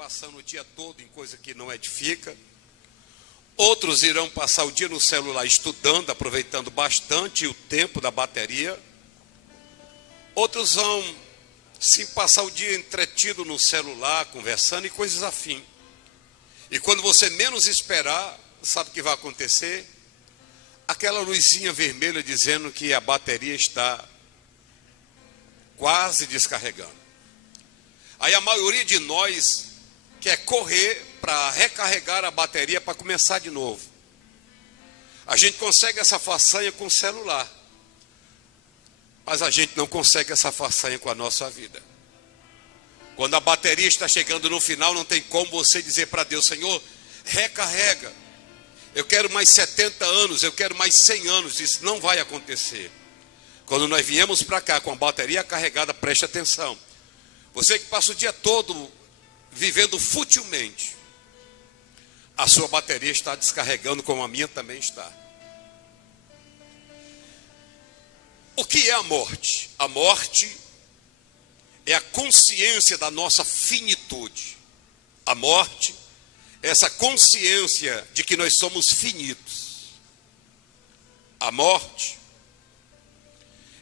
passando o dia todo em coisa que não edifica. Outros irão passar o dia no celular estudando, aproveitando bastante o tempo da bateria. Outros vão sim passar o dia entretido no celular, conversando e coisas afim. E quando você menos esperar, sabe o que vai acontecer? Aquela luzinha vermelha dizendo que a bateria está quase descarregando. Aí a maioria de nós quer correr para recarregar a bateria para começar de novo. A gente consegue essa façanha com o celular, mas a gente não consegue essa façanha com a nossa vida. Quando a bateria está chegando no final, não tem como você dizer para Deus: Senhor, recarrega. Eu quero mais 70 anos, eu quero mais 100 anos. Isso não vai acontecer. Quando nós viemos para cá com a bateria carregada, preste atenção. Você que passa o dia todo vivendo futilmente, a sua bateria está descarregando, como a minha também está. O que é a morte? A morte é a consciência da nossa finitude. A morte é essa consciência de que nós somos finitos. A morte,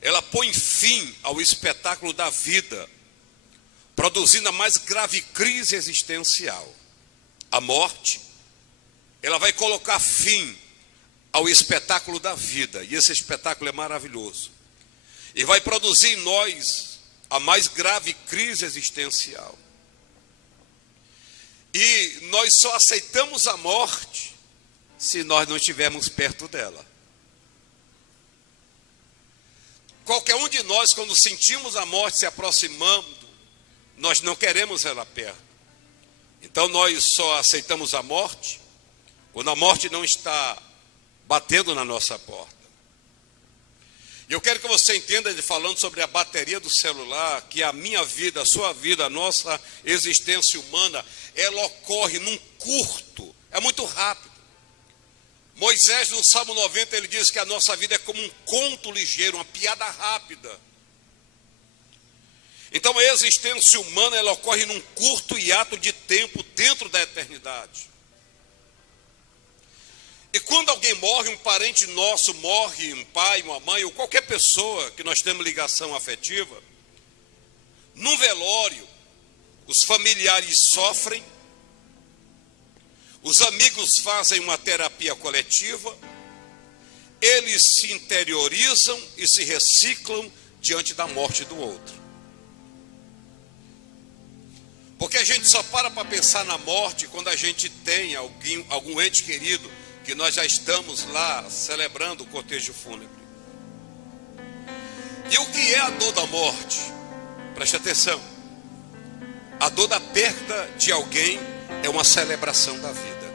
ela põe fim ao espetáculo da vida, produzindo a mais grave crise existencial. A morte, ela vai colocar fim ao espetáculo da vida, e esse espetáculo é maravilhoso, e vai produzir em nós a mais grave crise existencial. E nós só aceitamos a morte se nós não estivermos perto dela. Qualquer um de nós, quando sentimos a morte se aproximando, nós não queremos ela perto. Então nós só aceitamos a morte quando a morte não está batendo na nossa porta. E eu quero que você entenda, falando sobre a bateria do celular, que a minha vida, a sua vida, a nossa existência humana, ela ocorre num curto, é muito rápido. Moisés, no Salmo 90, ele diz que a nossa vida é como um conto ligeiro, uma piada rápida. Então a existência humana, ela ocorre num curto hiato de tempo dentro da eternidade. E quando alguém morre, um parente nosso morre, um pai, uma mãe, ou qualquer pessoa que nós temos ligação afetiva, num velório, os familiares sofrem, os amigos fazem uma terapia coletiva, eles se interiorizam e se reciclam diante da morte do outro. Porque a gente só para pensar na morte quando a gente tem algum ente querido que nós já estamos lá celebrando o cortejo fúnebre. E o que é a dor da morte? Preste atenção. A dor da perda de alguém é uma celebração da vida.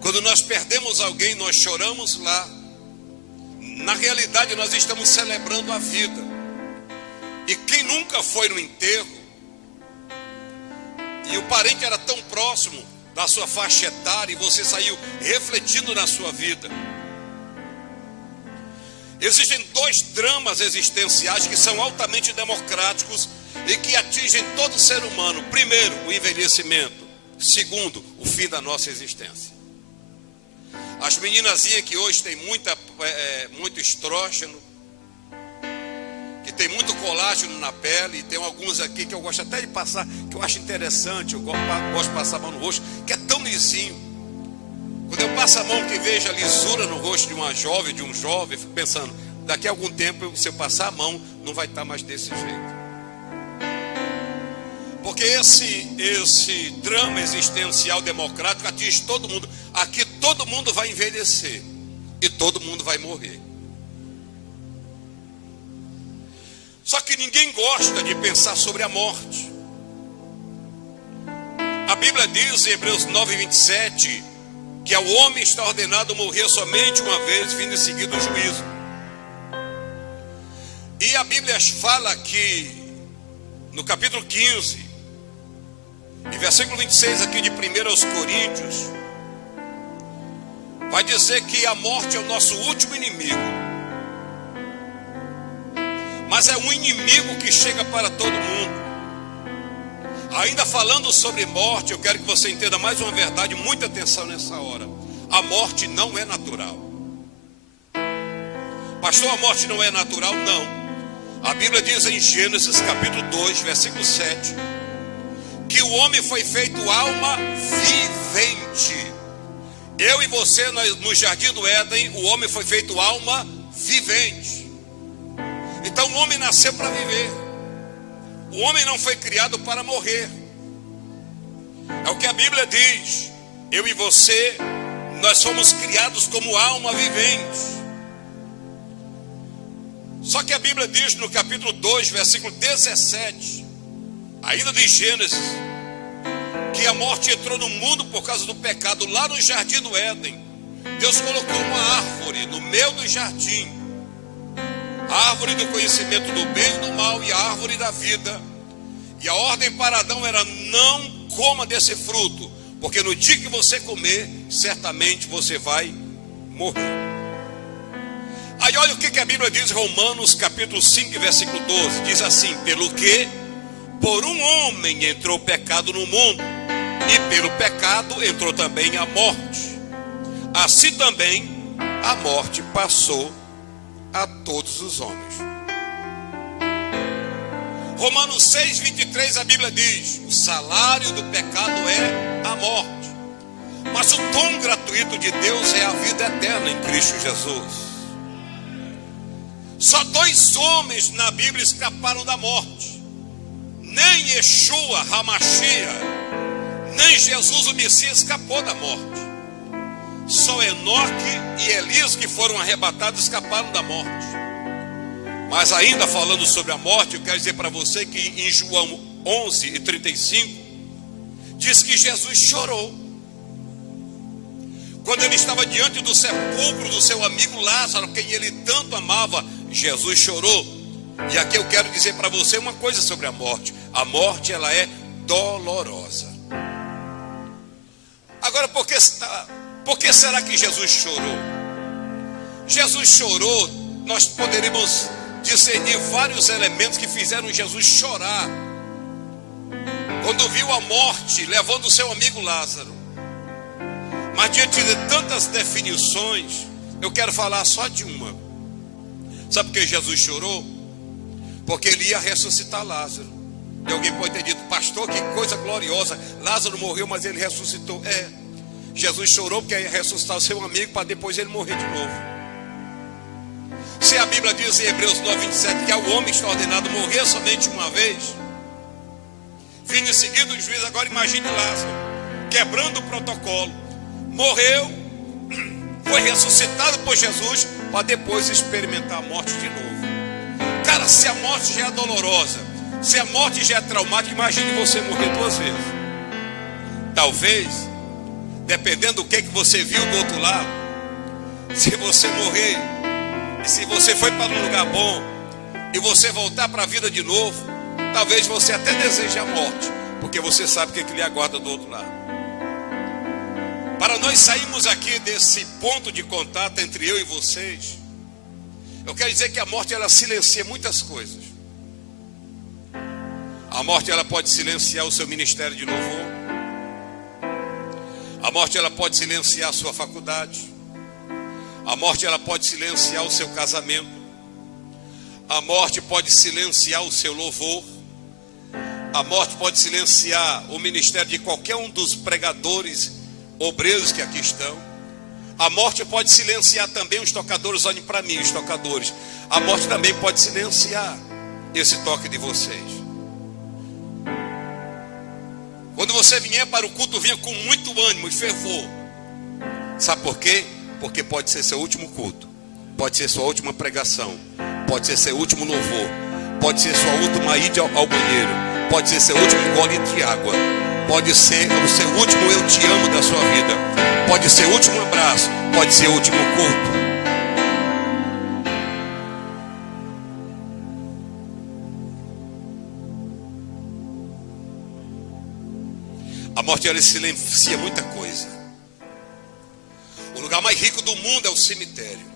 Quando nós perdemos alguém, nós choramos lá. Na realidade, nós estamos celebrando a vida. E quem nunca foi no enterro, e o parente era tão próximo da sua faixa etária, e você saiu refletindo na sua vida. Existem dois dramas existenciais que são altamente democráticos e que atingem todo ser humano. Primeiro, o envelhecimento. Segundo, o fim da nossa existência. As meninazinhas que hoje têm muito estrógeno, que tem muito colágeno na pele, e tem alguns aqui que eu gosto até de passar, que eu acho interessante, eu gosto de passar a mão no rosto, que é tão lisinho. Quando eu passo a mão que vejo a lisura no rosto de uma jovem, de um jovem, eu fico pensando, daqui a algum tempo, se eu passar a mão, não vai estar mais desse jeito. Porque esse drama existencial democrático atinge todo mundo. Aqui todo mundo vai envelhecer e todo mundo vai morrer. Só que ninguém gosta de pensar sobre a morte. A Bíblia diz em Hebreus 9:27 que ao homem está ordenado morrer somente uma vez, vindo em seguida o juízo. E a Bíblia fala que no capítulo 15, e versículo 26 aqui de 1 aos Coríntios, vai dizer que a morte é o nosso último inimigo. Mas é um inimigo que chega para todo mundo. Ainda falando sobre morte, eu quero que você entenda mais uma verdade, muita atenção nessa hora. A morte não é natural. Pastor, a morte não é natural? Não. A Bíblia diz em Gênesis capítulo 2, versículo 7, que o homem foi feito alma vivente. Eu e você, no jardim do Éden, o homem foi feito alma vivente. Então o homem nasceu para viver. O homem não foi criado para morrer. É o que a Bíblia diz. Eu e você, nós fomos criados como alma vivente. Só que a Bíblia diz no capítulo 2, versículo 17, ainda de Gênesis, que a morte entrou no mundo por causa do pecado. Lá no jardim do Éden, Deus colocou uma árvore no meio do jardim, a árvore do conhecimento do bem e do mal e a árvore da vida. E a ordem para Adão era: não coma desse fruto, porque no dia que você comer, certamente você vai morrer. Aí olha o que a Bíblia diz, Romanos capítulo 5, versículo 12, diz assim: pelo que por um homem entrou o pecado no mundo, e pelo pecado entrou também a morte. Assim também a morte passou a todos os homens. Romanos 6, 23, a Bíblia diz: o salário do pecado é a morte, mas o dom gratuito de Deus é a vida eterna em Cristo Jesus. Só 2 homens na Bíblia escaparam da morte. Nem Yeshua, Hamashia, nem Jesus o Messias escapou da morte. Só Enoque e Elias, que foram arrebatados, escaparam da morte. Mas ainda falando sobre a morte, eu quero dizer para você que em João 11 e 35 diz que Jesus chorou quando ele estava diante do sepulcro do seu amigo Lázaro, quem ele tanto amava. Jesus chorou. E aqui eu quero dizer para você uma coisa sobre a morte. A morte, ela é dolorosa. Agora, por que será que Jesus chorou? Jesus chorou, nós poderíamos discernir vários elementos que fizeram Jesus chorar quando viu a morte levando o seu amigo Lázaro. Mas diante de tantas definições, eu quero falar só de uma. Sabe por que Jesus chorou? Porque ele ia ressuscitar Lázaro. E alguém pode ter dito: pastor, que coisa gloriosa, Lázaro morreu, mas ele ressuscitou. Jesus chorou porque ia ressuscitar o seu amigo para depois ele morrer de novo. Se a Bíblia diz em Hebreus 9, 27 que ao homem está ordenado morrer somente uma vez, vindo em seguida o juiz, agora imagine Lázaro quebrando o protocolo, morreu, foi ressuscitado por Jesus para depois experimentar a morte de novo. Cara, se a morte já é dolorosa, se a morte já é traumática, imagine você morrer 2 vezes. Talvez, dependendo do que você viu do outro lado, se você morrer, e se você foi para um lugar bom, e você voltar para a vida de novo, talvez você até deseje a morte, porque você sabe o que lhe aguarda do outro lado. Para nós sairmos aqui desse ponto de contato entre eu e vocês, eu quero dizer que a morte, ela silencia muitas coisas. A morte, ela pode silenciar o seu ministério de louvor. A morte, ela pode silenciar a sua faculdade. A morte, ela pode silenciar o seu casamento. A morte pode silenciar o seu louvor. A morte pode silenciar o ministério de qualquer um dos pregadores, obreiros que aqui estão. A morte pode silenciar também os tocadores. Olhem para mim, os tocadores. A morte também pode silenciar esse toque de vocês. Quando você vier para o culto, venha com muito ânimo e fervor. Sabe por quê? Porque pode ser seu último culto, pode ser sua última pregação, pode ser seu último louvor, pode ser sua última ida ao banheiro, pode ser seu último gole de água, pode ser o seu último eu te amo da sua vida, pode ser o último abraço, pode ser o último culto. A morte, ela silencia muita coisa. O lugar mais rico do mundo é o cemitério.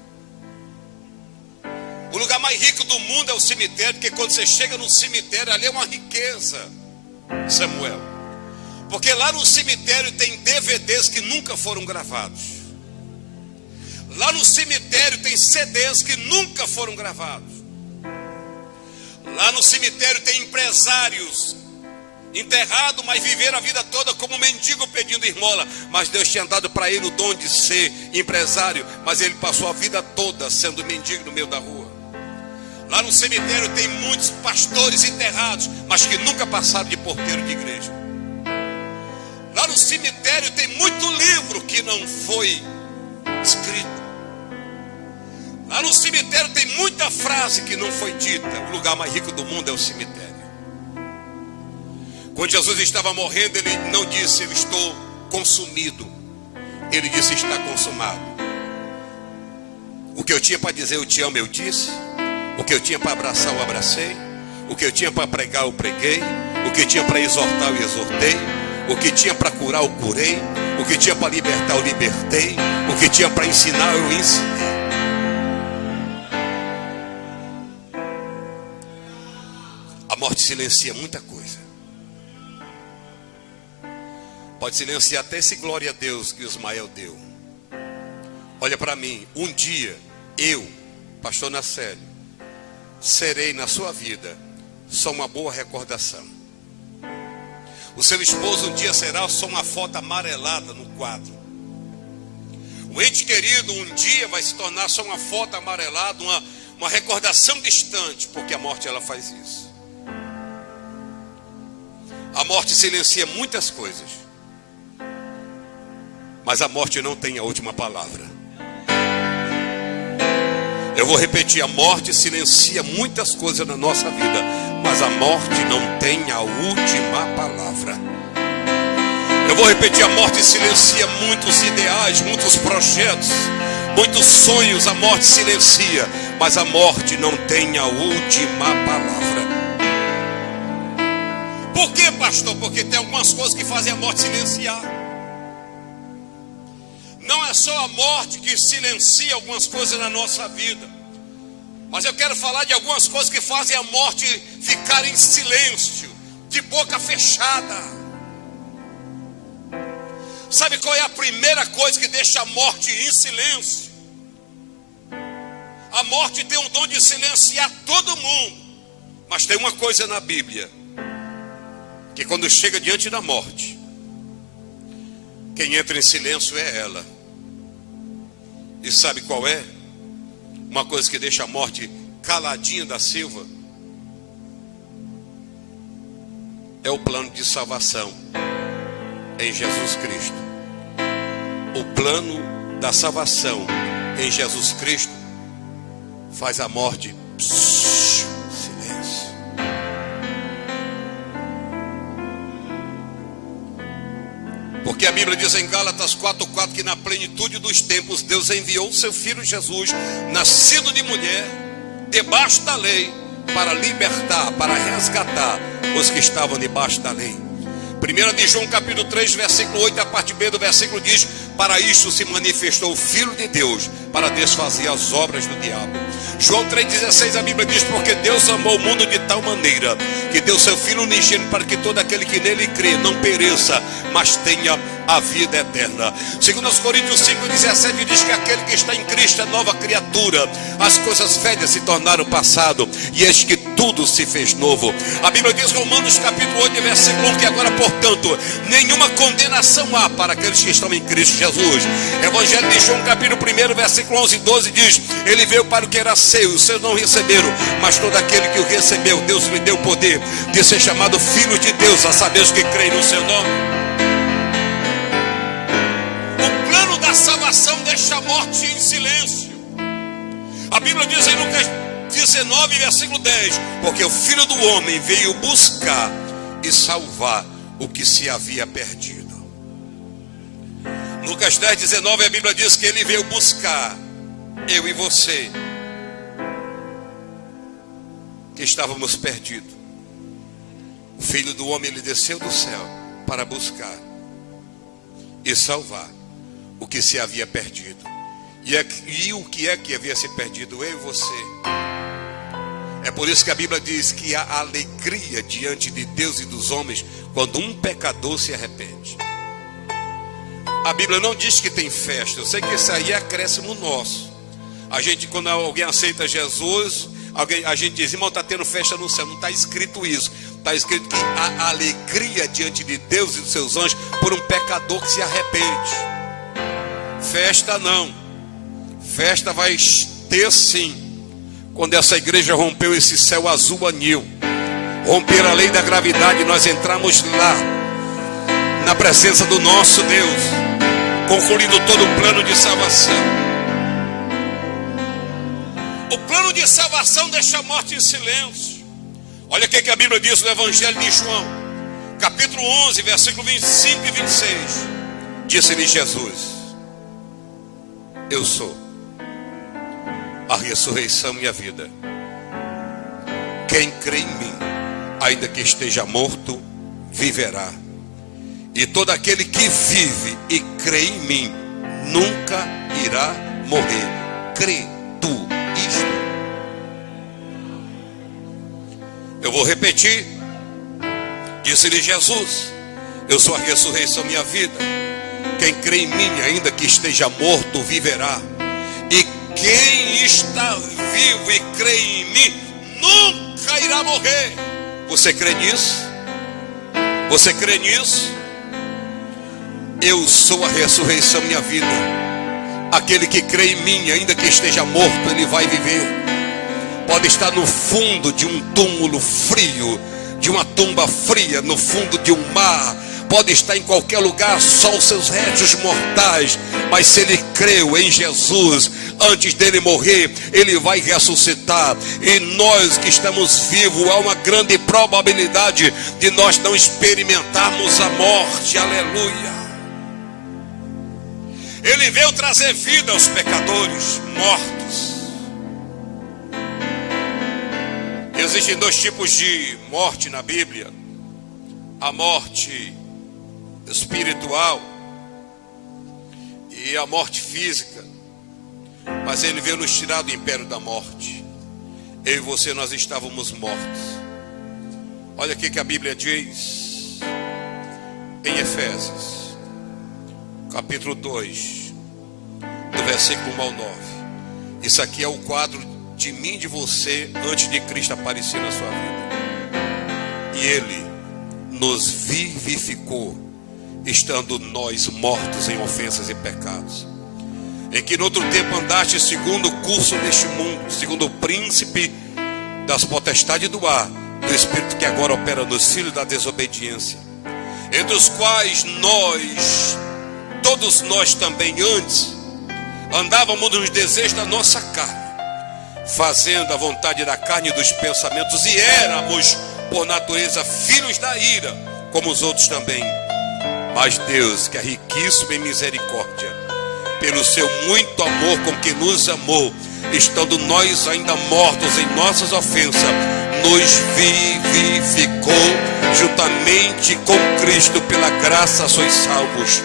O lugar mais rico do mundo é o cemitério, porque quando você chega no cemitério, ali é uma riqueza. Samuel. Porque lá no cemitério tem DVDs que nunca foram gravados. Lá no cemitério tem CDs que nunca foram gravados. Lá no cemitério tem empresários enterrados, mas viveram a vida toda como mendigo pedindo esmola. Mas Deus tinha dado para ele o dom de ser empresário, mas ele passou a vida toda sendo mendigo no meio da rua. Lá no cemitério tem muitos pastores enterrados, mas que nunca passaram de porteiro de igreja. Lá no cemitério tem muito livro que não foi escrito. Lá no cemitério tem muita frase que não foi dita. O lugar mais rico do mundo é o cemitério. Quando Jesus estava morrendo, ele não disse: eu estou consumido. Ele disse: está consumado. O que eu tinha para dizer, eu te amo, eu disse. O que eu tinha para abraçar, eu abracei. O que eu tinha para pregar, eu preguei. O que tinha para exortar, eu exortei. O que tinha para curar, eu curei. O que tinha para libertar, eu libertei. O que tinha para ensinar, eu ensinei. A morte silencia muita coisa. Pode silenciar até esse glória a Deus que o Ismael deu. Olha para mim, um dia eu, pastor Nacélio, serei na sua vida só uma boa recordação. O seu esposo um dia será só uma foto amarelada no quadro. O ente querido um dia vai se tornar só uma foto amarelada, uma recordação distante, porque a morte ela faz isso. A morte silencia muitas coisas, mas a morte não tem a última palavra. Eu vou repetir: a morte silencia muitas coisas na nossa vida, mas a morte não tem a última palavra. Eu vou repetir: a morte silencia muitos ideais, muitos projetos, muitos sonhos. A morte silencia, mas a morte não tem a última palavra. Por que, pastor? Porque tem algumas coisas que fazem a morte silenciar. Não é só a morte que silencia algumas coisas na nossa vida, mas eu quero falar de algumas coisas que fazem a morte ficar em silêncio, de boca fechada. Sabe qual é a primeira coisa que deixa a morte em silêncio? A morte tem o dom de silenciar todo mundo, mas tem uma coisa na Bíblia, que quando chega diante da morte, quem entra em silêncio é ela. E sabe qual é? Uma coisa que deixa a morte caladinha da Silva é o plano de salvação em Jesus Cristo. O plano da salvação em Jesus Cristo faz a morte silêncio. Porque a Bíblia diz em Gálatas 4:4 que na plenitude dos tempos Deus enviou o seu Filho Jesus, nascido de mulher, debaixo da lei, para libertar, para resgatar os que estavam debaixo da lei. 1 de João capítulo 3, versículo 8, a parte B do versículo diz: para isto se manifestou o Filho de Deus, para desfazer as obras do diabo. João 3,16 a Bíblia diz: porque Deus amou o mundo de tal maneira que deu seu Filho unigênito, para que todo aquele que nele crê não pereça, mas tenha a vida eterna. 2 Coríntios 5,17 diz que aquele que está em Cristo é nova criatura. As coisas velhas se tornaram passado, e eis que tudo se fez novo. A Bíblia diz em Romanos capítulo 8, versículo 1, que agora, portanto, nenhuma condenação há para aqueles que estão em Cristo Jesus. Evangelho de João capítulo 1, versículo 11 e 12 diz: ele veio para o que era seu, os seus não receberam, mas todo aquele que o recebeu, Deus lhe deu o poder de ser chamado filho de Deus, a saber os que creem no seu nome. O plano da salvação deixa a morte em silêncio. A Bíblia diz em Lucas 19, versículo 10: porque o Filho do Homem veio buscar e salvar o que se havia perdido. Lucas 10, 19, a Bíblia diz que ele veio buscar eu e você, que estávamos perdidos. O Filho do Homem, ele desceu do céu para buscar e salvar o que se havia perdido. E o que é que havia se perdido? Eu e você. É por isso que a Bíblia diz que há alegria diante de Deus e dos homens quando um pecador se arrepende. A Bíblia não diz que tem festa. Eu sei que isso aí é acréscimo nosso. A gente, quando alguém aceita Jesus, a gente diz: irmão, está tendo festa no céu. Não está escrito isso. Está escrito que há alegria diante de Deus e dos seus anjos por um pecador que se arrepende. Festa não. Festa vai ter sim quando essa igreja rompeu esse céu azul anil, romper a lei da gravidade, nós entramos lá na presença do nosso Deus, concluindo todo o plano de salvação. O plano de salvação deixa a morte em silêncio. Olha o que a Bíblia diz no Evangelho de João, capítulo 11, versículo 25 e 26. Disse-lhe Jesus: eu sou a ressurreição e a vida. Quem crê em mim, ainda que esteja morto, viverá. E todo aquele que vive e crê em mim, nunca irá morrer. Crê tu isto? Eu vou repetir. Disse-lhe Jesus: eu sou a ressurreição e a vida. Quem crê em mim, ainda que esteja morto, viverá. E quem está vivo e crê em mim, nunca irá morrer. Você crê nisso? Você crê nisso? Eu sou a ressurreição e a vida. Aquele que crê em mim, ainda que esteja morto, ele vai viver. Pode estar no fundo de um túmulo frio, de uma tumba fria, no fundo de um mar. Pode estar em qualquer lugar, só os seus restos mortais. Mas se ele creu em Jesus, antes dele morrer, ele vai ressuscitar. E nós que estamos vivos, há uma grande probabilidade de nós não experimentarmos a morte. Aleluia. Ele veio trazer vida aos pecadores mortos. Existem dois tipos de morte na Bíblia: a morte espiritual e a morte física. Mas ele veio nos tirar do império da morte. Eu e você, nós estávamos mortos. Olha o que a Bíblia diz em Efésios, capítulo 2, do versículo 1 ao 9. Isso aqui é o quadro de mim e de você antes de Cristo aparecer na sua vida. E ele nos vivificou, estando nós mortos em ofensas e pecados, em que no outro tempo andaste segundo o curso deste mundo, segundo o príncipe das potestades do ar, do espírito que agora opera nos filhos da desobediência, entre os quais todos nós também antes andávamos nos desejos da nossa carne, fazendo a vontade da carne e dos pensamentos, e éramos por natureza filhos da ira, como os outros também. Mas Deus, que é riquíssimo em misericórdia, pelo seu muito amor com que nos amou, estando nós ainda mortos em nossas ofensas, nos vivificou juntamente com Cristo. Pela graça sois salvos.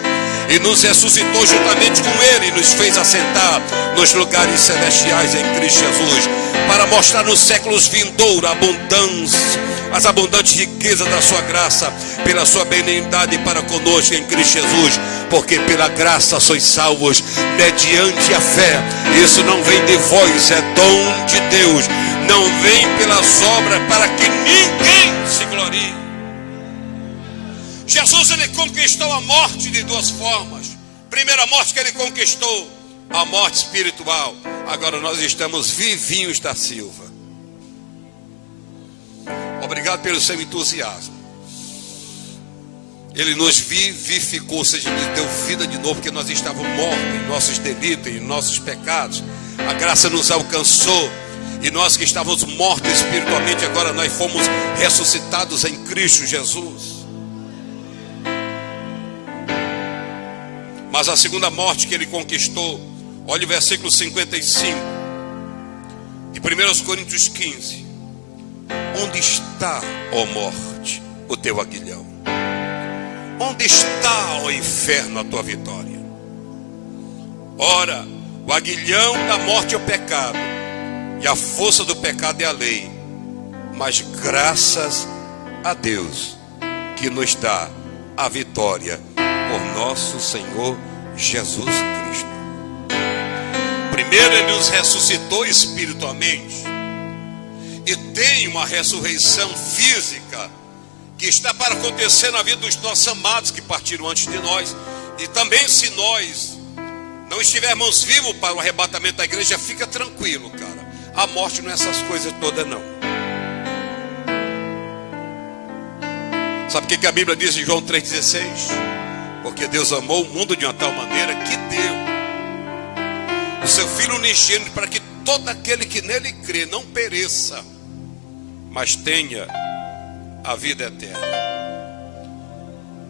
E nos ressuscitou juntamente com Ele, e nos fez assentar nos lugares celestiais em Cristo Jesus, para mostrar nos séculos vindouros as abundantes riquezas da sua graça, pela sua benignidade para conosco em Cristo Jesus. Porque pela graça sois salvos, mediante a fé. Isso não vem de vós, é dom de Deus. Não vem pelas obras, para que ninguém se glorie. Jesus, ele conquistou a morte de duas formas. Primeira morte que ele conquistou, a morte espiritual. Agora nós estamos vivinhos da Silva. Obrigado pelo seu entusiasmo. Ele nos vivificou, ou seja, nos deu vida de novo, porque nós estávamos mortos em nossos delitos, em nossos pecados. A graça nos alcançou, e nós que estávamos mortos espiritualmente, agora nós fomos ressuscitados em Cristo Jesus. Mas a segunda morte que ele conquistou, olha o versículo 55 de 1 Coríntios 15. Onde está, ó morte, o teu aguilhão? Onde está, ó inferno, a tua vitória? Ora, o aguilhão da morte é o pecado, e a força do pecado é a lei. mas graças a Deus que nos dá a vitória por nosso Senhor Jesus Cristo. Primeiro, Ele nos ressuscitou espiritualmente e tem uma ressurreição física que está para acontecer na vida dos nossos amados que partiram antes de nós. E também, se nós não estivermos vivos para o arrebatamento da igreja, fica tranquilo, cara. A morte não é essas coisas todas, não. Sabe o que a Bíblia diz em João 3,16? Porque Deus amou o mundo de uma tal maneira que deu o seu Filho unigênito para que todo aquele que nele crê não pereça, mas tenha a vida eterna.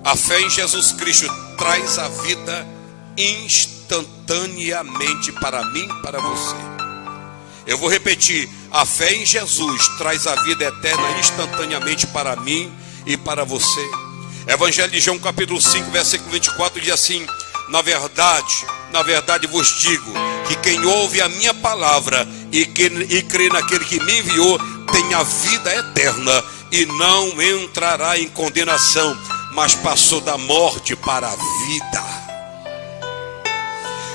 A fé em Jesus Cristo traz a vida instantaneamente para mim e para você. Eu vou repetir: a fé em Jesus traz a vida eterna instantaneamente para mim e para você. Evangelho de João capítulo 5 versículo 24 diz assim: na verdade vos digo que quem ouve a minha palavra e crê naquele que me enviou tem a vida eterna e não entrará em condenação, mas passou da morte para a vida.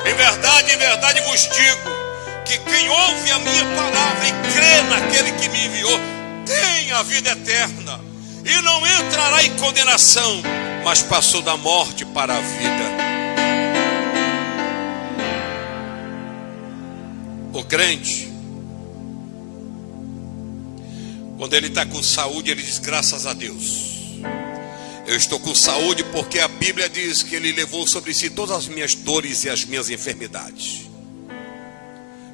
Em verdade vos digo que quem ouve a minha palavra e crê naquele que me enviou tem a vida eterna e não entrará em condenação, mas passou da morte para a vida. O crente, quando ele está com saúde, ele diz: graças a Deus, eu estou com saúde, porque a Bíblia diz que Ele levou sobre si todas as minhas dores e as minhas enfermidades.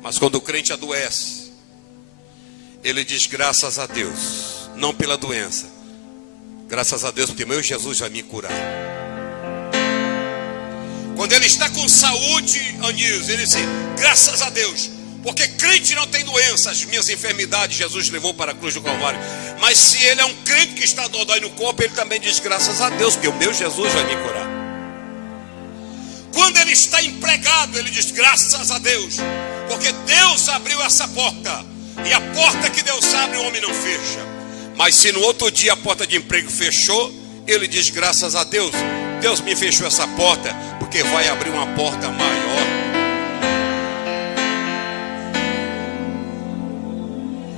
Mas quando o crente adoece, ele diz: graças a Deus, não pela doença, graças a Deus porque meu Jesus vai me curar. Quando ele está com saúde, Anísio, ele diz: graças a Deus, porque crente não tem doença, as minhas enfermidades Jesus levou para a cruz do Calvário. Mas se ele é um crente que está dodói no corpo, ele também diz: graças a Deus, porque o meu Jesus vai me curar. Quando ele está empregado, ele diz: graças a Deus, porque Deus abriu essa porta, e a porta que Deus abre, o homem não fecha. Mas se no outro dia a porta de emprego fechou, ele diz: graças a Deus, Deus me fechou essa porta, porque vai abrir uma porta maior.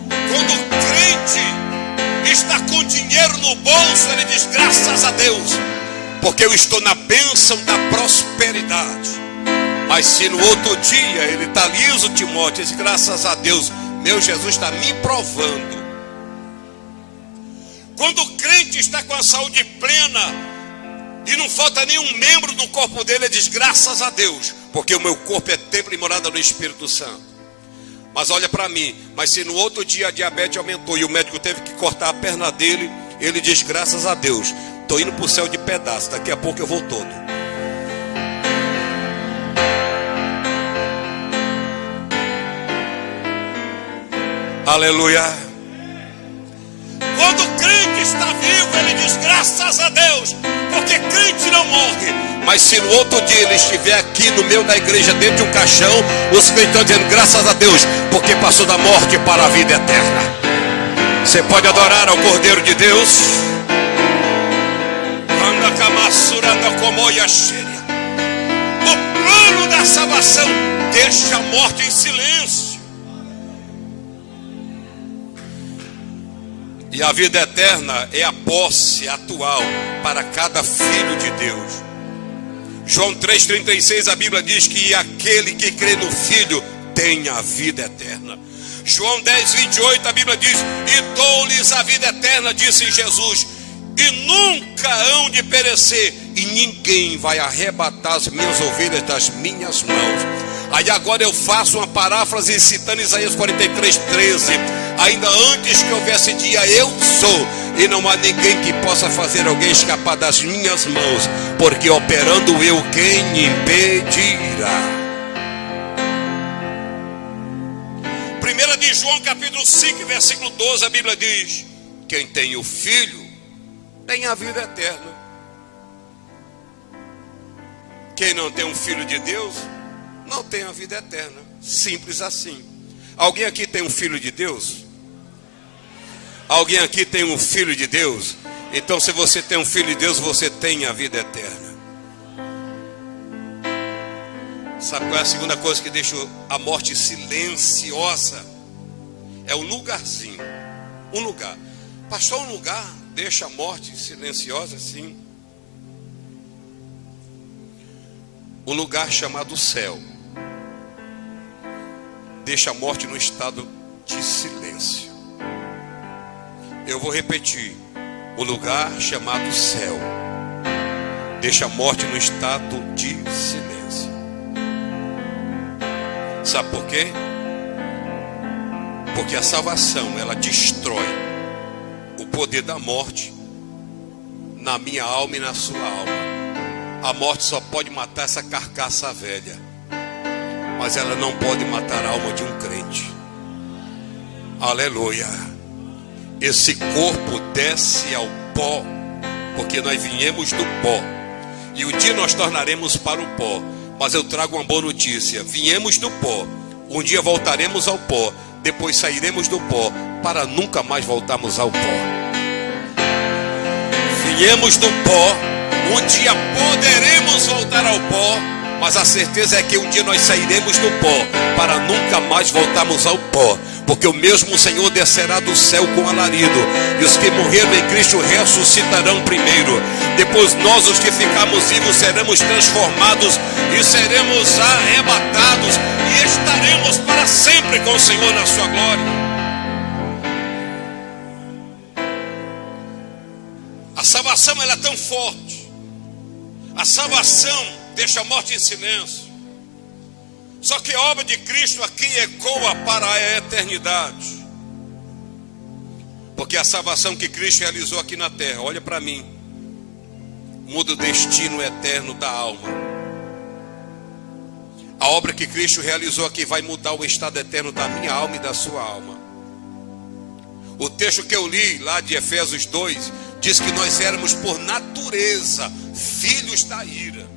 Quando o crente está com dinheiro no bolso, ele diz: graças a Deus, porque eu estou na bênção da prosperidade. Mas se no outro dia ele está liso, Timóteo, diz: graças a Deus, meu Jesus está me provando. Quando o crente está com a saúde plena e não falta nenhum membro do corpo dele, ele diz: graças a Deus, porque o meu corpo é templo e morada do Espírito Santo. Mas olha para mim, mas se no outro dia a diabetes aumentou e o médico teve que cortar a perna dele, ele diz: graças a Deus, estou indo para o céu de pedaço, daqui a pouco eu vou todo. Aleluia. Quando o crente está vivo, ele diz: graças a Deus, porque crente não morre. Mas se no outro dia ele estiver aqui no meio da igreja, dentro de um caixão, os crentes estão dizendo: graças a Deus, porque passou da morte para a vida eterna. Você pode adorar ao Cordeiro de Deus. O plano da salvação deixa a morte em silêncio. E a vida eterna é a posse atual para cada filho de Deus. João 3,36, a Bíblia diz que aquele que crê no Filho tem a vida eterna. João 10,28, a Bíblia diz: e dou-lhes a vida eterna, disse Jesus, e nunca hão de perecer, e ninguém vai arrebatar as minhas ovelhas das minhas mãos. Aí agora eu faço uma paráfrase citando Isaías 43,13. Ainda antes que houvesse dia, eu sou, e não há ninguém que possa fazer alguém escapar das minhas mãos, porque operando eu, quem impedirá? 1 de João capítulo 5 versículo 12, a Bíblia diz: quem tem o Filho tem a vida eterna. Quem não tem um Filho de Deus não tem a vida eterna. Simples assim. Alguém aqui tem um Filho de Deus? Alguém aqui tem um filho de Deus? Então, se você tem um filho de Deus, você tem a vida eterna. Sabe qual é a segunda coisa que deixa a morte silenciosa? É o lugarzinho. Um lugar. Pastor, um lugar deixa a morte silenciosa, sim. Um lugar chamado céu deixa a morte no estado de silêncio. Eu vou repetir. O lugar chamado céu deixa a morte no estado de silêncio. Sabe por quê? Porque a salvação, ela destrói o poder da morte na minha alma e na sua alma. A morte só pode matar essa carcaça velha, mas ela não pode matar a alma de um crente. Aleluia. Esse corpo desce ao pó, porque nós viemos do pó, e um dia nós tornaremos para o pó. Mas eu trago uma boa notícia: viemos do pó, um dia voltaremos ao pó, depois sairemos do pó, para nunca mais voltarmos ao pó. Viemos do pó, um dia poderemos voltar ao pó, mas a certeza é que um dia nós sairemos do pó, para nunca mais voltarmos ao pó. Porque o mesmo Senhor descerá do céu com alarido, e os que morreram em Cristo ressuscitarão primeiro. Depois nós, os que ficarmos vivos, seremos transformados e seremos arrebatados e estaremos para sempre com o Senhor na sua glória. A salvação, ela é tão forte. A salvação deixa a morte em silêncio. Só que a obra de Cristo aqui ecoa para a eternidade. Porque a salvação que Cristo realizou aqui na terra, olha para mim, muda o destino eterno da alma. A obra que Cristo realizou aqui vai mudar o estado eterno da minha alma e da sua alma. O texto que eu li lá de Efésios 2 diz que nós éramos por natureza filhos da ira.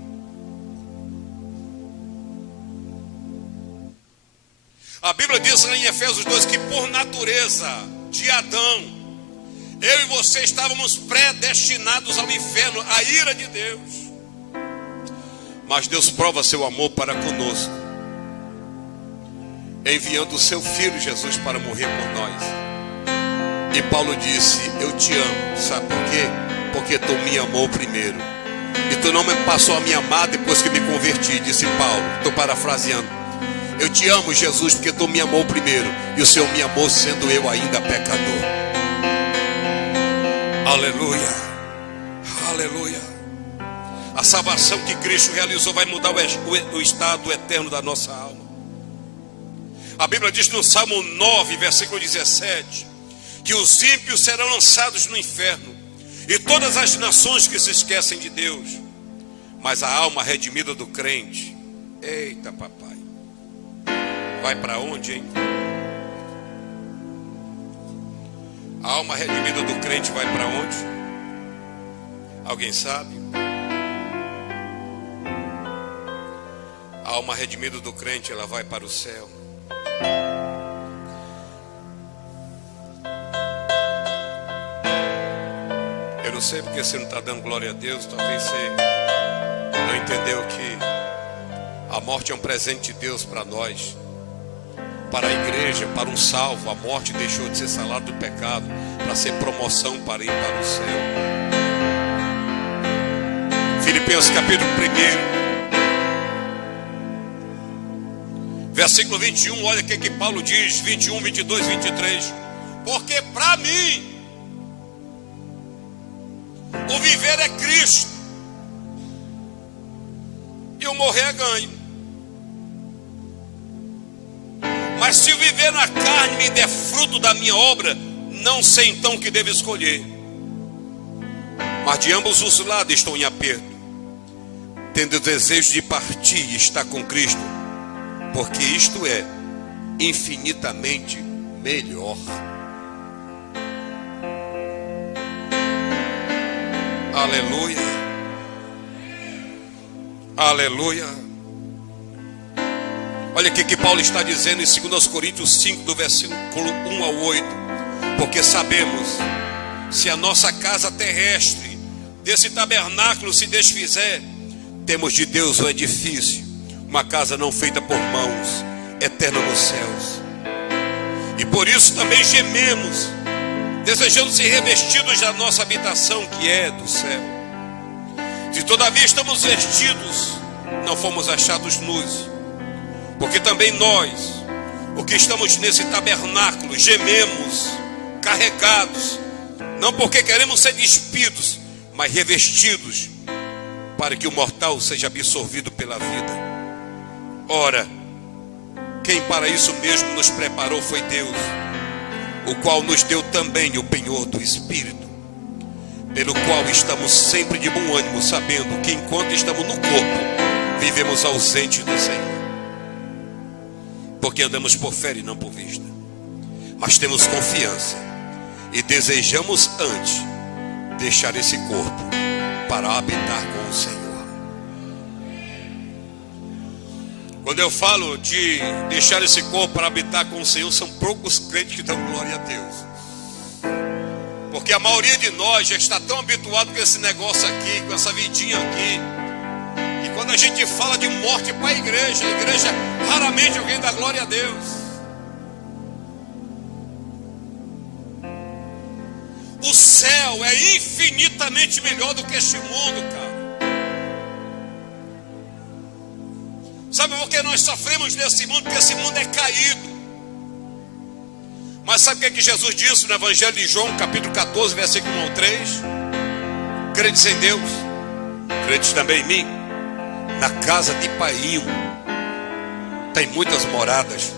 A Bíblia diz lá em Efésios 2 que por natureza de Adão, eu e você estávamos predestinados ao inferno, à ira de Deus. Mas Deus prova seu amor para conosco, enviando o seu Filho Jesus para morrer por nós. E Paulo disse: eu te amo. Sabe por quê? Porque tu me amou primeiro. E tu não me passou a me amar depois que me converti, disse Paulo. Estou parafraseando. Eu te amo, Jesus, porque tu me amou primeiro, e o Senhor me amou sendo eu ainda pecador. Aleluia. Aleluia. A salvação que Cristo realizou vai mudar o estado eterno da nossa alma. A Bíblia diz no Salmo 9, versículo 17, que os ímpios serão lançados no inferno, e todas as nações que se esquecem de Deus. Mas a alma redimida do crente, eita papai, vai para onde, hein? A alma redimida do crente vai para onde? Alguém sabe? A alma redimida do crente, ela vai para o céu. Eu não sei porque você não está dando glória a Deus. Talvez você não entendeu que a morte é um presente de Deus para nós. Para a igreja, para um salvo, a morte deixou de ser salário do pecado para ser promoção para ir para o céu. Filipenses capítulo 1, versículo 21, olha o que Paulo diz, 21, 22, 23. Porque para mim o viver é Cristo e o morrer é ganho. Mas se o viver na carne me der fruto da minha obra, não sei então o que devo escolher. Mas de ambos os lados estou em aperto, tendo o desejo de partir e estar com Cristo, porque isto é infinitamente melhor. Aleluia. Aleluia. Olha o que Paulo está dizendo em 2 Coríntios 5, do versículo 1 ao 8. Porque sabemos, se a nossa casa terrestre, desse tabernáculo se desfizer, temos de Deus um edifício, uma casa não feita por mãos, eterna nos céus. E por isso também gememos, desejando ser revestidos da nossa habitação que é do céu. Se todavia estamos vestidos, não fomos achados nus, porque também nós, o que estamos nesse tabernáculo, gememos, carregados, não porque queremos ser despidos, mas revestidos, para que o mortal seja absorvido pela vida. Ora, quem para isso mesmo nos preparou foi Deus, o qual nos deu também o penhor do Espírito, pelo qual estamos sempre de bom ânimo, sabendo que enquanto estamos no corpo, vivemos ausentes do Senhor. Porque andamos por fé e não por vista, mas temos confiança e desejamos antes deixar esse corpo para habitar com o Senhor. Quando eu falo de deixar esse corpo para habitar com o Senhor, são poucos crentes que dão glória a Deus. Porque a maioria de nós já está tão habituado com esse negócio aqui, com essa vidinha aqui, que quando a gente fala de morte para a igreja raramente alguém dá glória a Deus. O céu é infinitamente melhor do que este mundo, cara. Sabe por que nós sofremos nesse mundo? Porque esse mundo é caído. Mas sabe o que Jesus disse no Evangelho de João, capítulo 14, versículo 1 ao 3? Credes em Deus, credes também em mim. Na casa de Painho tem muitas moradas.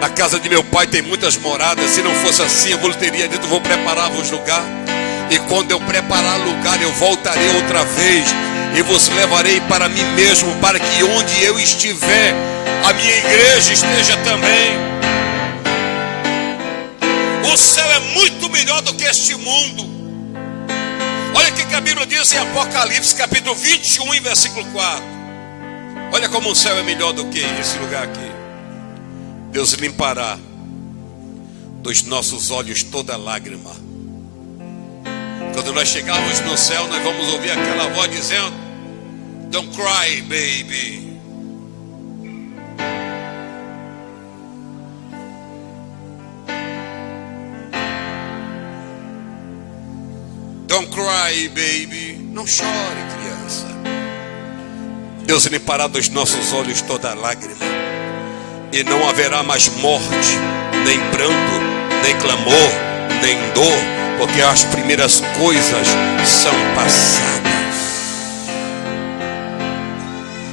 Na casa de meu pai tem muitas moradas. Se não fosse assim, eu teria dito: vou preparar-vos lugar. E quando eu preparar lugar, eu voltarei outra vez e vos levarei para mim mesmo, para que onde eu estiver, a minha igreja esteja também. O céu é muito melhor do que este mundo. Olha o que a Bíblia diz em Apocalipse, capítulo 21, e versículo 4. Olha como o céu é melhor do que esse lugar aqui. Deus limpará dos nossos olhos toda lágrima. Quando nós chegarmos no céu, nós vamos ouvir aquela voz dizendo: don't cry, baby. Don't cry, baby. Não chore, criança. Deus limpará dos nossos olhos toda lágrima. E não haverá mais morte, nem pranto, nem clamor, nem dor, porque as primeiras coisas são passadas.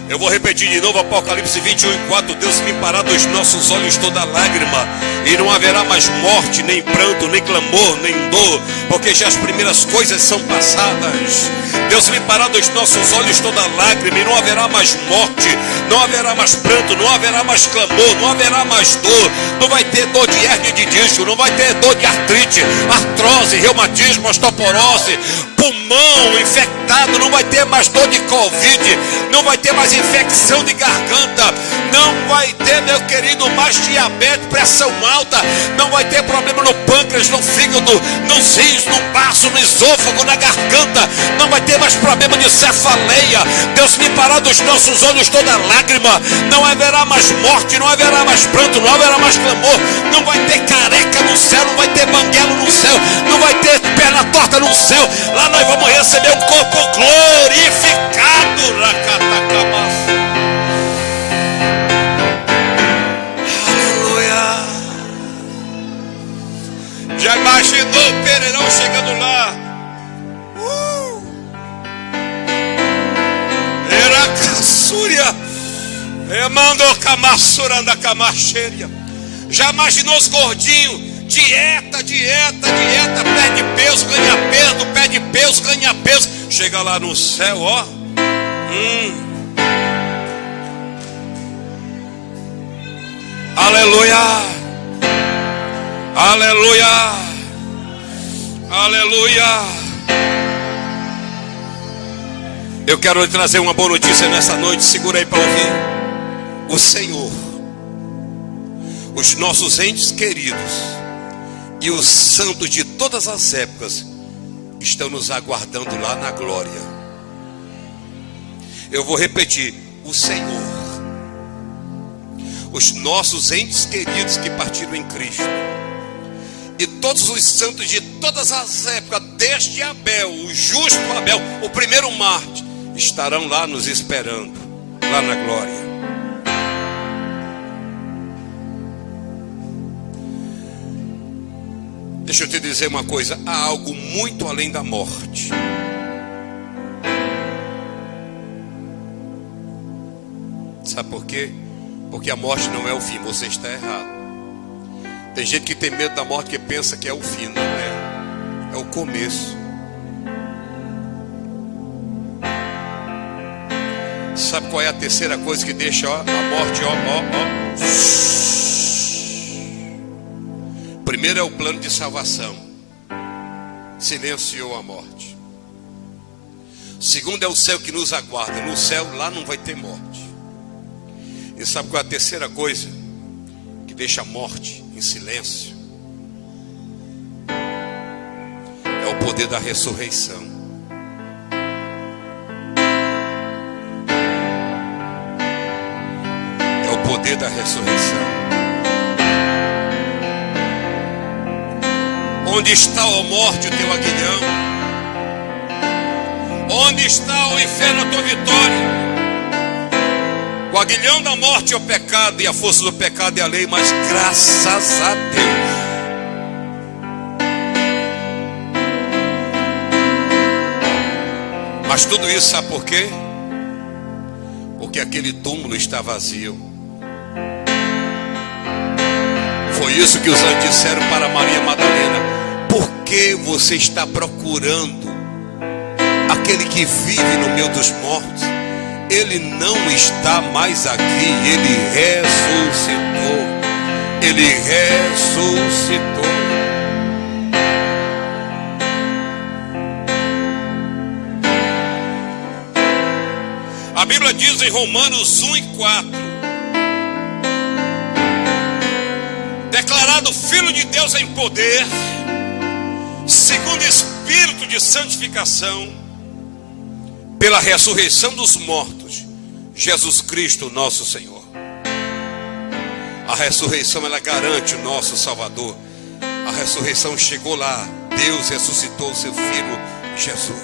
Eu vou repetir de novo Apocalipse 21:4. Deus limpará dos nossos olhos toda lágrima, e não haverá mais morte, nem pranto, nem clamor, nem dor, porque já as primeiras coisas são passadas. Deus limpará dos nossos olhos toda lágrima, e não haverá mais morte, não haverá mais pranto, não haverá mais clamor, não haverá mais dor. Não vai ter dor de hérnia de disco, não vai ter dor de artrite, artrose, reumatismo, osteoporose, pulmão infectado, não vai ter mais dor de covid, não vai ter mais infecção de garganta, não vai ter, meu querido, mais diabetes, pressão alta, não vai ter problema no pâncreas, no fígado, nos rins, no baço, no esôfago, na garganta, não vai ter mais problema de cefaleia. Deus limpará dos nossos olhos toda lágrima, não haverá mais morte, não haverá mais pranto, não haverá mais clamor, não vai ter careca no céu, não vai ter banguelo no céu, não vai ter perna torta no céu. Lá nós vamos receber o corpo glorificado. Aleluia. Já imaginou o Pereirão chegando lá? Era caçúria. Emando camassuranda camacheria. Já imaginou os gordinhos? Dieta, perde peso, ganha peso, perde peso, ganha peso. Chega lá no céu, ó. Aleluia. Aleluia. Aleluia. Eu quero lhe trazer uma boa notícia nessa noite. Segura aí para ouvir. O Senhor, os nossos entes queridos, E os santos de todas as épocas estão nos aguardando lá na glória. Eu vou repetir: o Senhor, os nossos entes queridos que partiram em Cristo, e todos os santos de todas as épocas, desde Abel, o justo Abel, o primeiro mártir, estarão lá nos esperando, lá na glória. Deixa eu te dizer uma coisa: há algo muito além da morte. Sabe por quê? Porque a morte não é o fim. Você está errado. Tem gente que tem medo da morte, que pensa que é o fim. Não é. É o começo. Sabe qual é a terceira coisa que deixa a morte, Primeiro é o plano de salvação. Silenciou a morte. Segundo é o céu que nos aguarda. No céu, lá não vai ter morte. E sabe qual é a terceira coisa que deixa a morte em silêncio? É o poder da ressurreição. É o poder da ressurreição. Onde está, ó morte, o teu aguilhão? Onde está, ó inferno, a tua vitória? O aguilhão da morte é o pecado, e a força do pecado é a lei, mas graças a Deus, mas tudo isso sabe por quê? Porque aquele túmulo está vazio. Foi isso que os anjos disseram para Maria Madalena: por que você está procurando aquele que vive no meio dos mortos? Ele não está mais aqui, ele ressuscitou. Ele ressuscitou. A Bíblia diz em Romanos 1 e 4: declarado Filho de Deus em poder, segundo o Espírito de santificação, pela ressurreição dos mortos, Jesus Cristo nosso Senhor. A ressurreição, ela garante o nosso Salvador. A ressurreição chegou lá. Deus ressuscitou o seu Filho Jesus.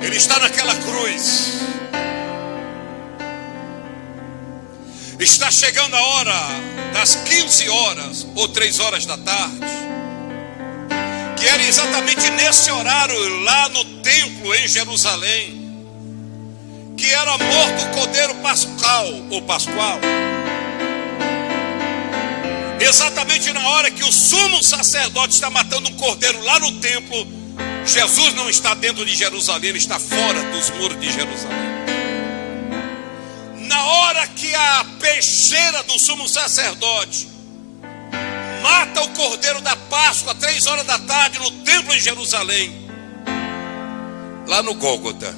Ele está naquela cruz. Está chegando a hora das 15 horas ou 3 horas da tarde, que era exatamente nesse horário lá no templo em Jerusalém, que era morto o cordeiro pascal ou pascual. Exatamente na hora que o sumo sacerdote está matando um cordeiro lá no templo, Jesus não está dentro de Jerusalém, ele está fora dos muros de Jerusalém. Na hora que a peixeira do sumo sacerdote mata o cordeiro da Páscoa, 3 horas da tarde, no templo em Jerusalém, lá no Gólgota,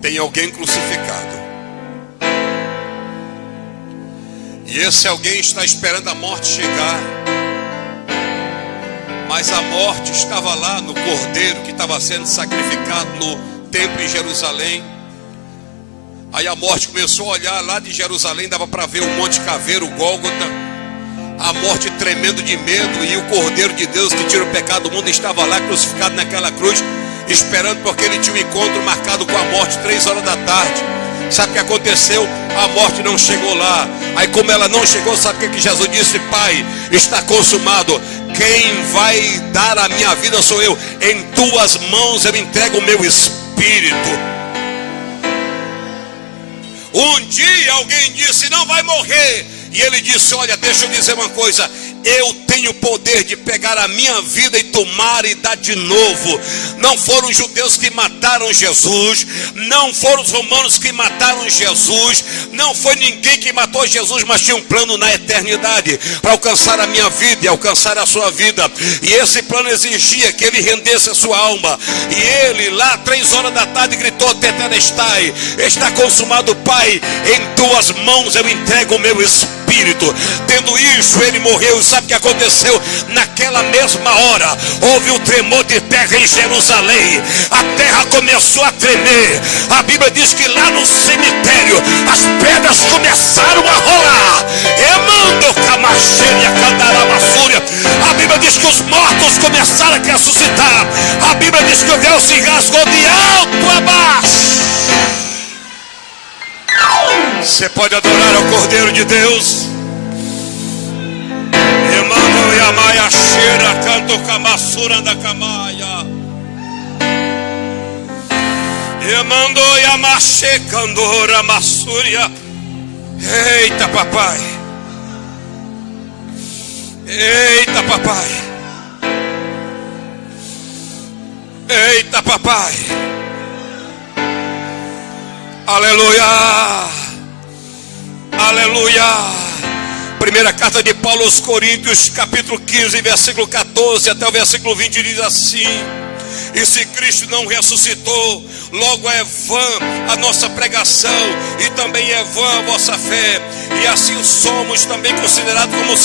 tem alguém crucificado. E esse alguém está esperando a morte chegar. Mas a morte estava lá no cordeiro que estava sendo sacrificado no templo em Jerusalém. Aí a morte começou a olhar lá de Jerusalém, dava para ver o Monte Caveiro, o Gólgota. A morte tremendo de medo, e o Cordeiro de Deus que tira o pecado do mundo estava lá crucificado naquela cruz, esperando, porque ele tinha um encontro marcado com a morte 3 horas da tarde. Sabe o que aconteceu? A morte não chegou lá. Aí como ela não chegou, sabe o que Jesus disse? Pai, está consumado. Quem vai dar a minha vida sou eu. Em tuas mãos eu entrego o meu espírito. Um dia alguém disse: não vai morrer. E ele disse: olha, deixa eu dizer uma coisa, eu tenho o poder de pegar a minha vida e tomar e dar de novo. Não foram os judeus que mataram Jesus, não foram os romanos que mataram Jesus, não foi ninguém que matou Jesus, mas tinha um plano na eternidade para alcançar a minha vida e alcançar a sua vida. E esse plano exigia que ele rendesse a sua alma. E ele lá 3 horas da tarde gritou: Tetelestai, está consumado, Pai, em tuas mãos eu entrego o meu espírito. Tendo isso, ele morreu. E sabe o que aconteceu? Naquela mesma hora houve um tremor de terra em Jerusalém. A terra começou a tremer. A Bíblia diz que lá no cemitério as pedras começaram a rolar. A Bíblia diz que os mortos começaram a ressuscitar. A Bíblia diz que o véu se rasgou de alto a baixo. Você pode adorar ao Cordeiro de Deus. Emmanuel Yamaya Shira canto Kamassura da Kamaya. Emando Yamashe Kandora Massúria. Eita papai. Eita papai. Eita papai. Aleluia. Aleluia. Primeira carta de Paulo aos Coríntios, capítulo 15, versículo 14 até o versículo 20 diz assim: e se Cristo não ressuscitou, logo é vã a nossa pregação, e também é vã a vossa fé, e assim somos também considerados como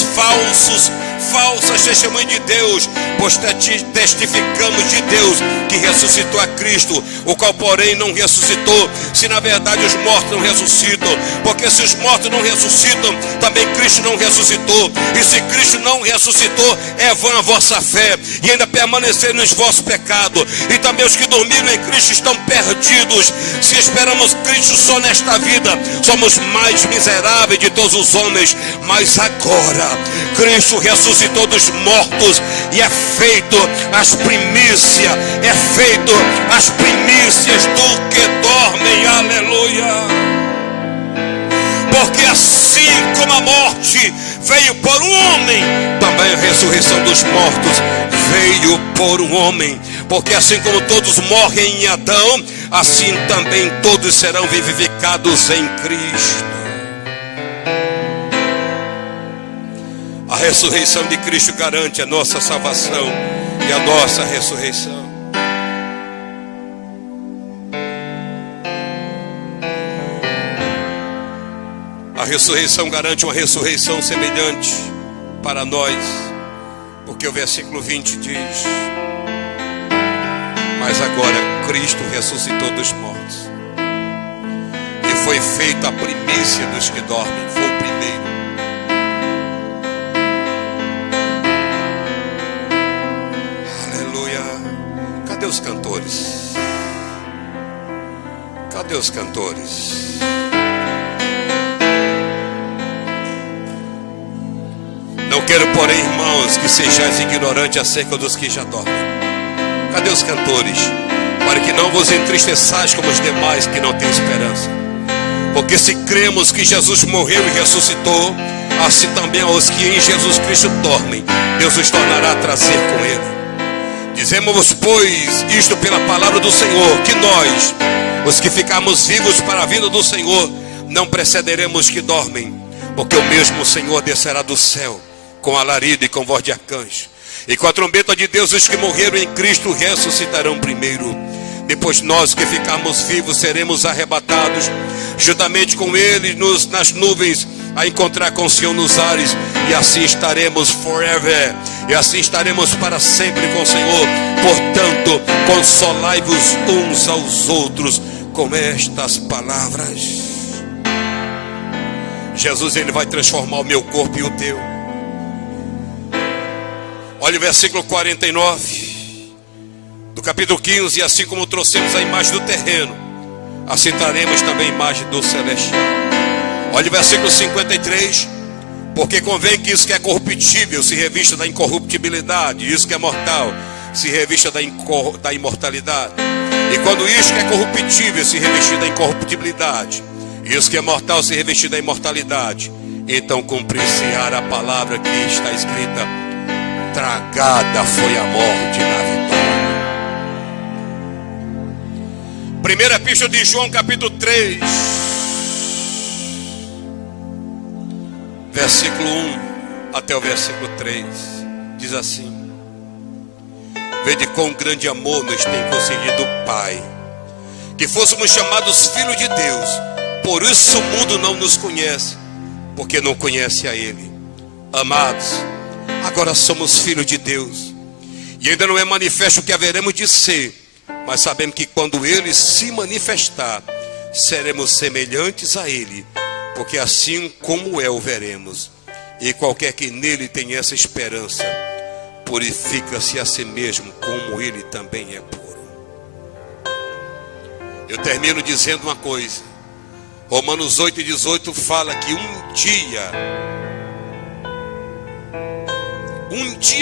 falsas testemunhas de Deus, pois testificamos de Deus que ressuscitou a Cristo, o qual porém não ressuscitou, se na verdade os mortos não ressuscitam, porque se os mortos não ressuscitam, também Cristo não ressuscitou, e se Cristo não ressuscitou, é vã a vossa fé, e ainda permaneceram nos vossos pecados, e também os que dormiram em Cristo estão perdidos. Se esperamos Cristo só nesta vida, somos mais miseráveis de todos os homens, mas agora Cristo ressuscitou dos mortos e é feito as primícias, do que dormem. Aleluia. Porque assim como a morte veio por um homem, também a ressurreição dos mortos veio por um homem. Porque assim como todos morrem em Adão, assim também todos serão vivificados em Cristo. A ressurreição de Cristo garante a nossa salvação e a nossa ressurreição. A ressurreição garante uma ressurreição semelhante para nós, porque o versículo 20 diz: mas agora Cristo ressuscitou dos mortos e foi feita a primícia dos que dormem. Foi o primeiro. Aleluia. Cadê os cantores? Cadê os cantores? Não quero, porém, irmãos, que sejais ignorantes acerca dos que já dormem. Cadê os cantores? Para que não vos entristeçais como os demais que não têm esperança. Porque se cremos que Jesus morreu e ressuscitou, assim também aos que em Jesus Cristo dormem, Deus os tornará a trazer com ele. Dizemos, pois, isto pela palavra do Senhor, que nós, os que ficarmos vivos para a vinda do Senhor, não precederemos que dormem, porque o mesmo Senhor descerá do céu com alarido e com voz de arcanjo, e com a trombeta de Deus, os que morreram em Cristo ressuscitarão primeiro. Depois nós que ficarmos vivos seremos arrebatados juntamente com ele nas nuvens, a encontrar com o Senhor nos ares, e assim estaremos forever, e assim estaremos para sempre com o Senhor. Portanto, consolai-vos uns aos outros com estas palavras. Jesus, ele vai transformar o meu corpo e o teu. Olha o versículo 49 do capítulo 15. E assim como trouxemos a imagem do terreno, assim traremos também a imagem do celestial. Olha o versículo 53. Porque convém que isso que é corruptível se revista da incorruptibilidade, e isso que é mortal se revista da imortalidade. E quando isso que é corruptível se revestir da incorruptibilidade, e isso que é mortal se revestir da imortalidade, então cumprir-se-á a palavra que está escrita: tragada foi a morte na vitória. Primeira epístola de João, capítulo 3, versículo 1 até o versículo 3, diz assim: vede quão grande amor nos tem concedido o Pai, que fôssemos chamados filhos de Deus. Por isso o mundo não nos conhece, porque não conhece a Ele. Amados, agora somos filhos de Deus, e ainda não é manifesto o que haveremos de ser, mas sabemos que quando Ele se manifestar, seremos semelhantes a Ele, porque assim como é o veremos. E qualquer que nele tem essa esperança, purifica-se a si mesmo, como Ele também é puro. Eu termino dizendo uma coisa. Romanos 8:18 fala que um dia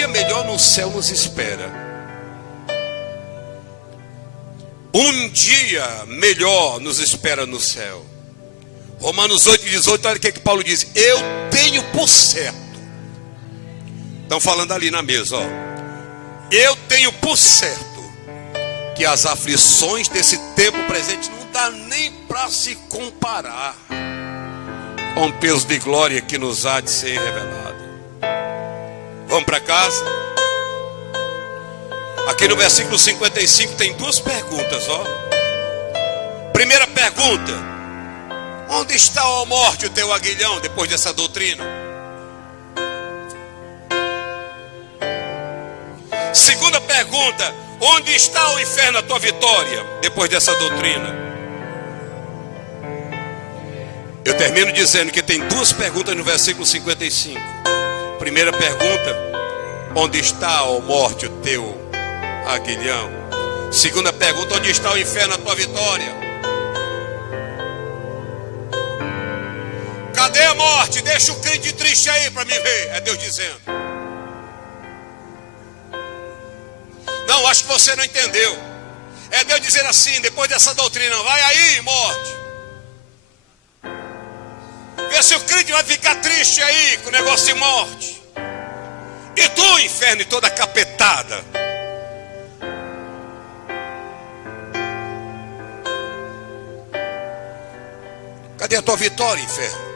melhor no céu nos espera. Um dia melhor nos espera no céu. Romanos 8:18, olha o que Paulo diz: eu tenho por certo. Estão falando ali na mesa, ó. Eu tenho por certo que as aflições desse tempo presente não dá nem para se comparar com o peso de glória que nos há de ser revelado. Vamos para casa? Aqui no versículo 55 tem duas perguntas, ó. Primeira pergunta: onde está, ó morte, o teu aguilhão depois dessa doutrina? Segunda pergunta: onde está o inferno, a tua vitória depois dessa doutrina? Eu termino dizendo que tem duas perguntas no versículo 55. Primeira pergunta: onde está, ó morte, o teu aguilhão? Segunda pergunta: onde está o inferno, a tua vitória? Cadê a morte? Deixa o crente triste aí para me ver. É Deus dizendo. Não, acho que você não entendeu. É Deus dizendo assim, depois dessa doutrina: vai aí, morte. Vê se o crente vai ficar triste aí com o negócio de morte. E tu, inferno, e toda capetada. Cadê a tua vitória, inferno?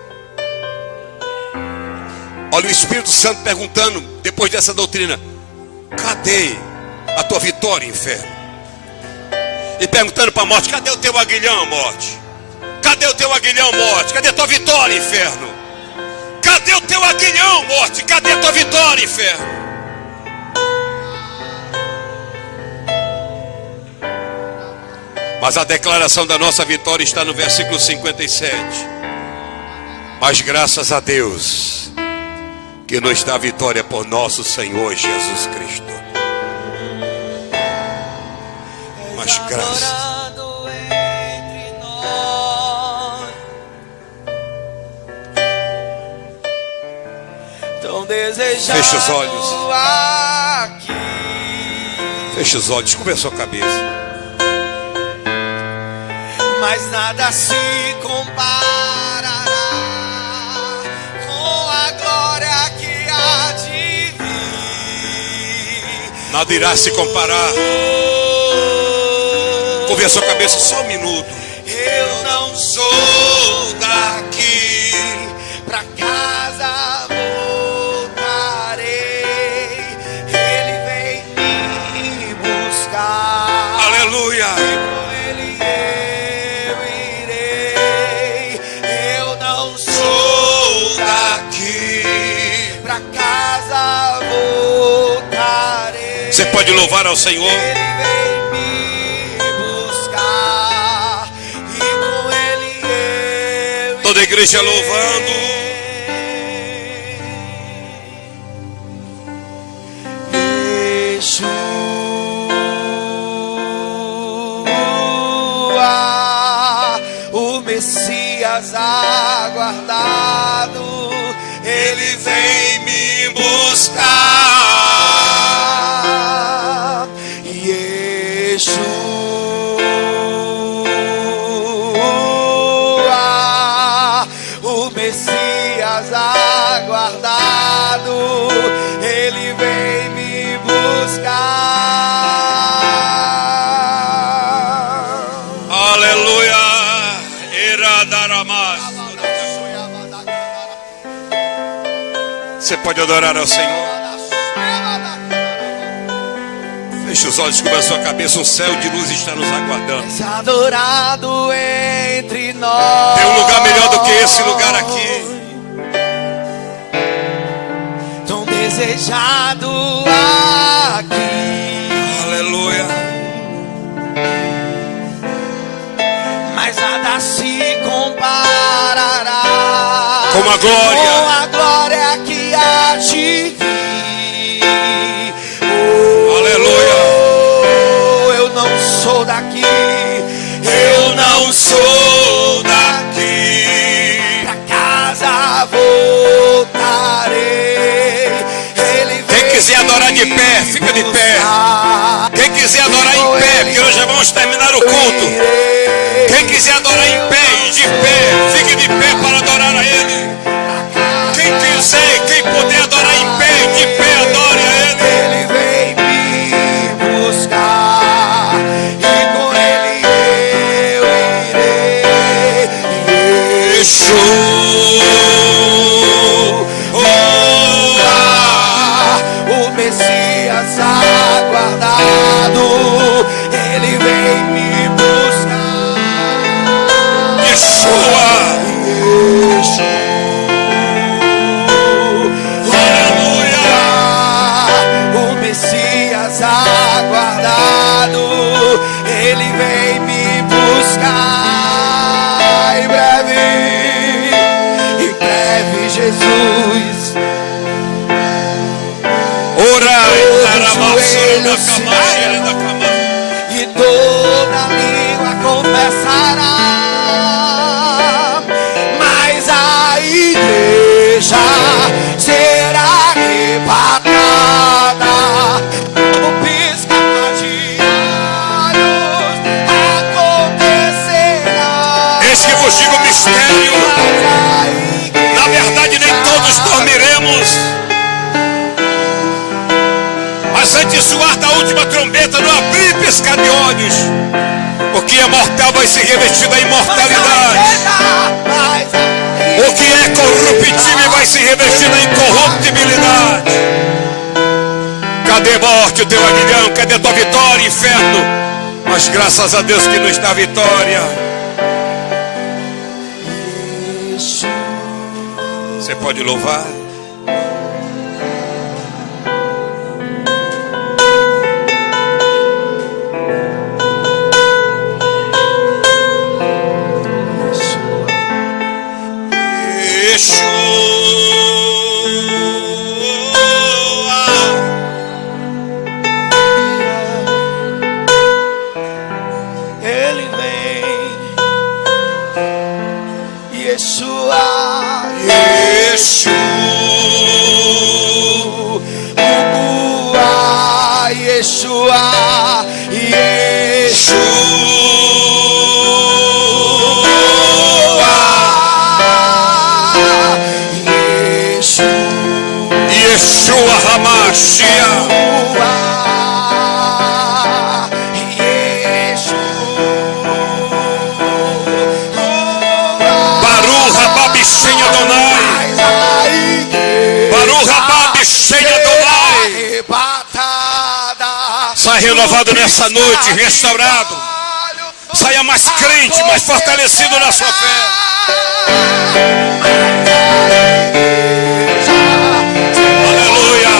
Olha o Espírito Santo perguntando, depois dessa doutrina: cadê a tua vitória, inferno? E perguntando para a morte: cadê o teu aguilhão, morte? Cadê o teu aguilhão, morte? Cadê a tua vitória, inferno? Cadê o teu aguilhão, morte? Cadê a tua vitória, inferno? Mas a declaração da nossa vitória está no versículo 57. Mas graças a Deus que nos dá vitória por nosso Senhor Jesus Cristo. Mas graças. Feche os olhos. Feche os olhos, descubra a sua cabeça. Mas nada se comparará com a glória que há de vir. Nada irá se comparar. Curve a sua cabeça só um minuto. Eu não sou daqui, pra casa voltarei. Ele vem me buscar. Aleluia. E com ele eu irei. Eu não sou daqui, pra casa voltarei. Você pode louvar ao Senhor. Ele vem me buscar e com ele eu Toda a igreja louvando. Yeshua, o Messias aguardado, ele vem me buscar. Yeshua, o Messias Você pode adorar ao Senhor. Feche os olhos sobre a sua cabeça. Um céu de luz está nos aguardando. És adorado entre nós. Tem um lugar melhor do que esse lugar aqui. Tão desejado aqui. Aleluia. Mas nada se comparará Com a glória. com a glória que há de vir. Aleluia. Eu não sou daqui. Eu não sou daqui. Pra casa voltarei. Ele Quem quiser adorar de pé, fica de pé. Quem quiser adorar em pé, porque nós já vamos terminar o culto. Quem quiser adorar em pé e de pé, fique de pé para adorar a Ele. Quem quiser, quem puder adorar em pé e de pé, adore a Ele. Ele vem me buscar e com Ele eu irei. O Messias aguardado, Ele vem me buscar. Yeshua. Aleluia. O Messias aguardado, Ele vem me buscar. Em breve, Jesus. Ora, E toda língua confessará, mas a igreja será arrebatada. O piscar de olhos acontecerá. Eis que vos digo o mistério. Na verdade, nem todos dormiremos. Mas antes de soar da última trombeta, no abrir e piscar de olhos, o que é mortal vai se revestir da imortalidade. O que é corruptível vai se revestir da incorruptibilidade. Cadê morte, o teu aguilhão? Cadê tua vitória, inferno? Mas graças a Deus que nos dá vitória. Você pode louvar. Ele vem, Yeshua, Yeshua, Yeshua HaMashiach. Baruch haba b'shem Adonai. Baruch haba b'shem Adonai. Sai renovado nessa noite, restaurado. Saia mais crente, mais fortalecido na sua fé. Aleluia.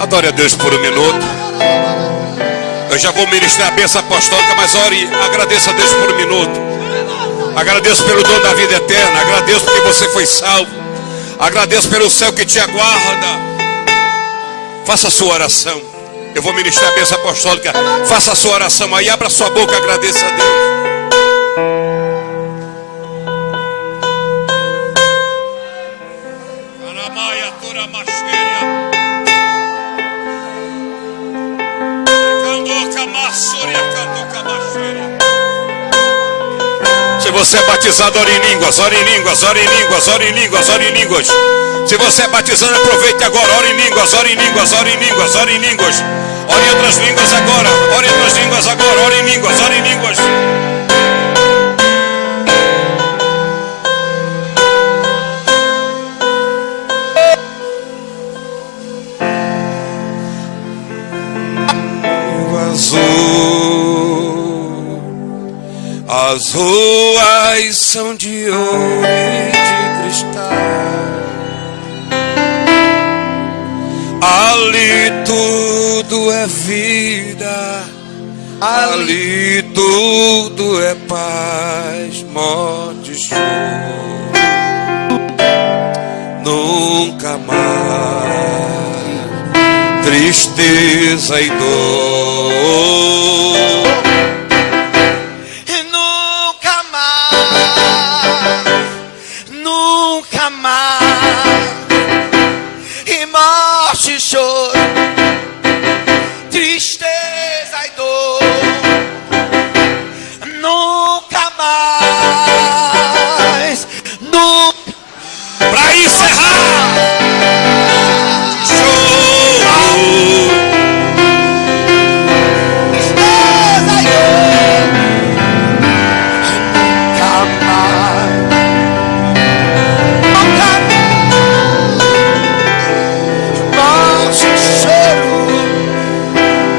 Adore a Deus por um minuto. Eu já vou ministrar a bênção apostólica, mas ore, agradeça a Deus por um minuto. Agradeço pelo dom da vida eterna. Agradeço porque você foi salvo. Agradeço pelo céu que te aguarda. Faça a sua oração. Eu vou ministrar a bênção apostólica. Faça a sua oração aí. Abra sua boca e agradeça a Deus. Se você é batizado, ore em línguas, ore em línguas, ore em línguas, ore em línguas, ore em línguas. Se você é batizando, aproveite agora. Ore em línguas, ore em línguas, ore em línguas, ore em línguas. Ore em outras línguas agora. Ore em outras línguas agora. Ore em línguas, ore em línguas. As ruas são de ouro e de cristal. Ali tudo é vida, ali tudo é paz, morte e choro. Nunca mais tristeza e dor. Nunca mais, e morte e choro, tristeza e dor. Nunca mais, nunca. Para encerrar,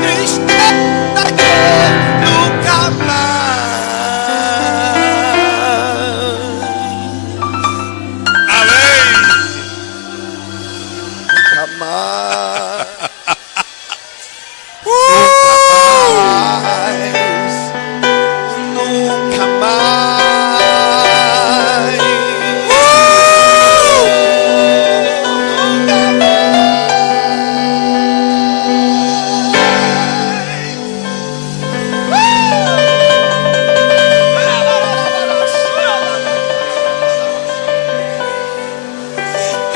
Tristeza e dor. Nunca mais.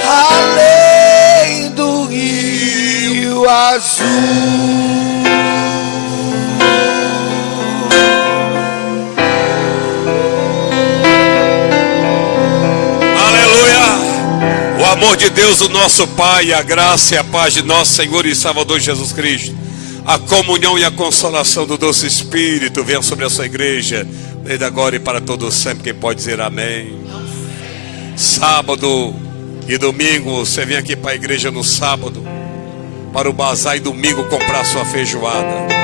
Além do rio azul, aleluia. O amor de Deus, o nosso Pai, a graça e a paz de nosso Senhor e Salvador Jesus Cristo, a comunhão e a consolação do doce Espírito venha sobre a sua igreja, desde agora e para todos sempre. Quem pode dizer amém? Sábado e domingo, você vem aqui para a igreja no sábado, para o bazar, e domingo comprar sua feijoada.